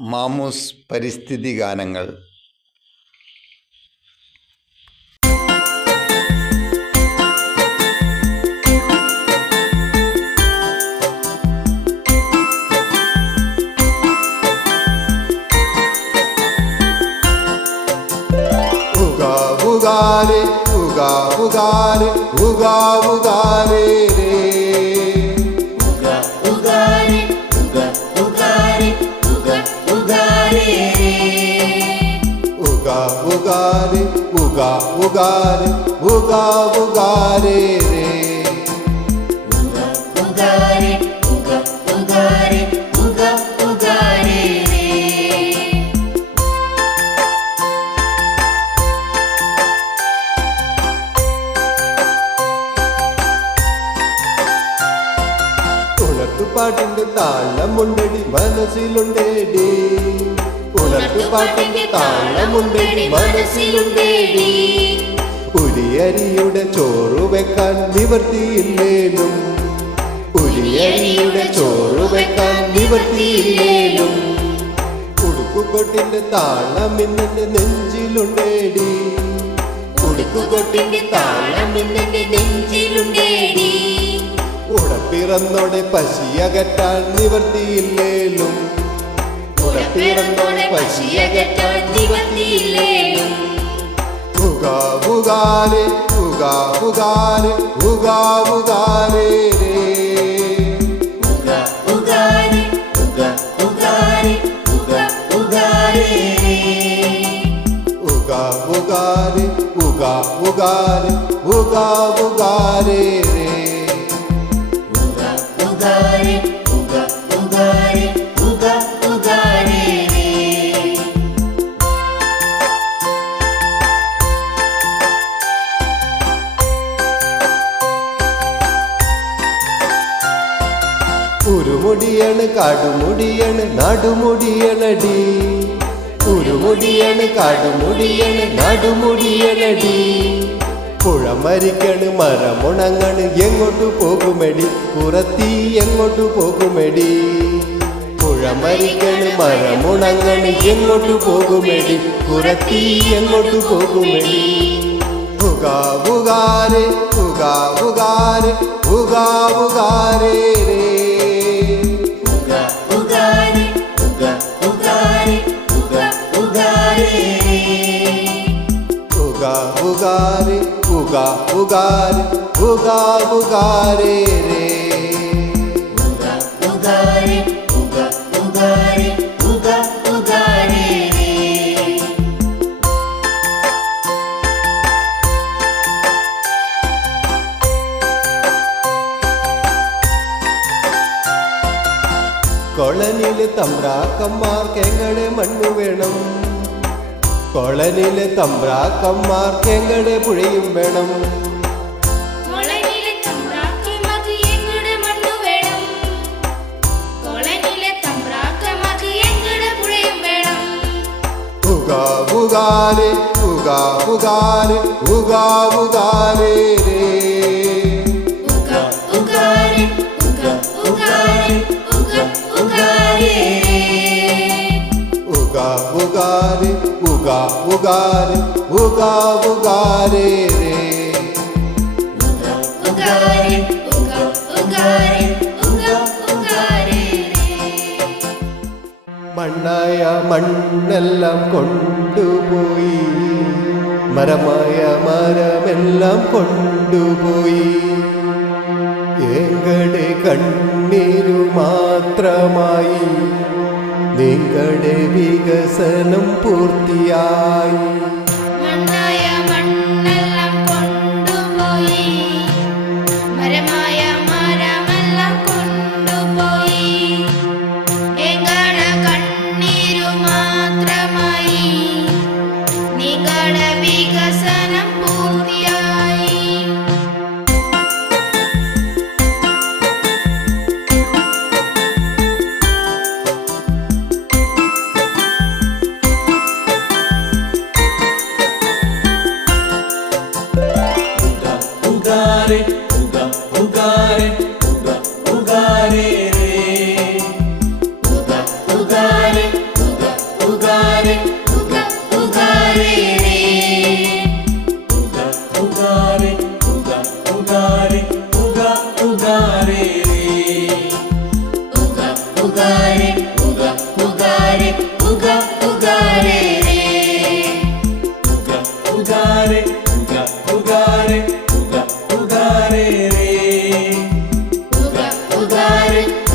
മാമൂസ് പരിസ്ഥിതി ഗാനങ്ങൾ. ഉഗാ ഉഗാരെ ഉഗാ രേ. ഉഗാ ഉഗാരെ ഉഗാ ഉഗാരെ ഉഗാ ഉഗാരെ രേ ഉഗ ഉഗാരെ ഉഗ ഉഗാരെ ഉഗ ഉഗാരെ രേ ഉണർത്തുപാട്ടിന്റെ താളമുണ്ടടി മനസ്സിലുണ്ടേടി ഉണർത്തുപാട്ടിന്റെ താളമുണ്ടടി മനസ്സിലുണ്ടേടി. ഉരിയരിയുടെ ചോറ് വെക്കാൻ നിവർത്തിയില്ലേലും. ഉരിയരിയുടെ ചോറ് വെക്കാൻ നിവർത്തിയില്ലേലും. ഉടുക്കുകൊട്ടിന്റെ താളം നെഞ്ചിലുണ്ടേടി. ഉടുക്കുകൊട്ടിന്റെ താളം നെഞ്ചിലുണ്ടേടി. ഉടപ്പിറന്നോടെ പശിയകറ്റാൻ നിവർത്തിയില്ലേലും. ഉടപ്പിറന്നോടെ പശിയകറ്റാൻ നിവർത്തിയില്ലേലും ഉഗാ ഉഗാരെ ഉഗാ ഉഗാരെ ഉഗാ ഉഗാരെ രേ ഉഗ ഉഗാരെ ഉഗ ഉഗാരെ ഉഗ ഉഗാരെ രേ ഉഗാ ഉഗാരെ ഉരുമുടിയാണ് കാടുമുടിയാണ് നാടുമുടിയണടി. ഉരുമുടിയാണ് കാടുമുടിയാണ് നാടുമുടിയണടി. പുഴമരിക്കണ് മരമുണങ്ങണ് എങ്ങോട്ടു പോകുമെടി? പുറത്തി എങ്ങോട്ടു പോകുമെടി? പുഴമരിക്കണ് മരമുണങ്ങണ് എങ്ങോട്ടു പോകുമെടി? പുറത്തി എങ്ങോട്ടു പോകുമെടി? പുകാവുകാരെ ഉഗാരെ ഉഗാ ഉഗാരെ ഉഗാ ഉഗാരെ രേ. കൊളനിലെ തമ്പ്രാക്കന്മാർക്ക് എങ്ങടെ മണ്ണു വേണം? കൊളനിലെ തമ്പ്രാക്കന്മാർക്ക് എങ്ങടെ പുഴയും വേണം? ഉഗാരെ ഉഗാ ഉഗാരെ ഉഗാ ഉഗാരെ രേ ഉഗ ഉഗാരെ ഉഗ ഉഗാരെ ഉഗ ഉഗാരെ രേ ഉഗാ ഉഗാരെ ഉഗാ ഉഗാരെ മണ്ണായ മണ്ണെല്ലാം കൊണ്ടുപോയി. മരമായ മരമെല്ലാം കൊണ്ടുപോയി. എങ്കടെ കണ്ണീരു മാത്രമായി. നിങ്ങളുടെ വികസനം പൂർത്തിയായി. Nazareth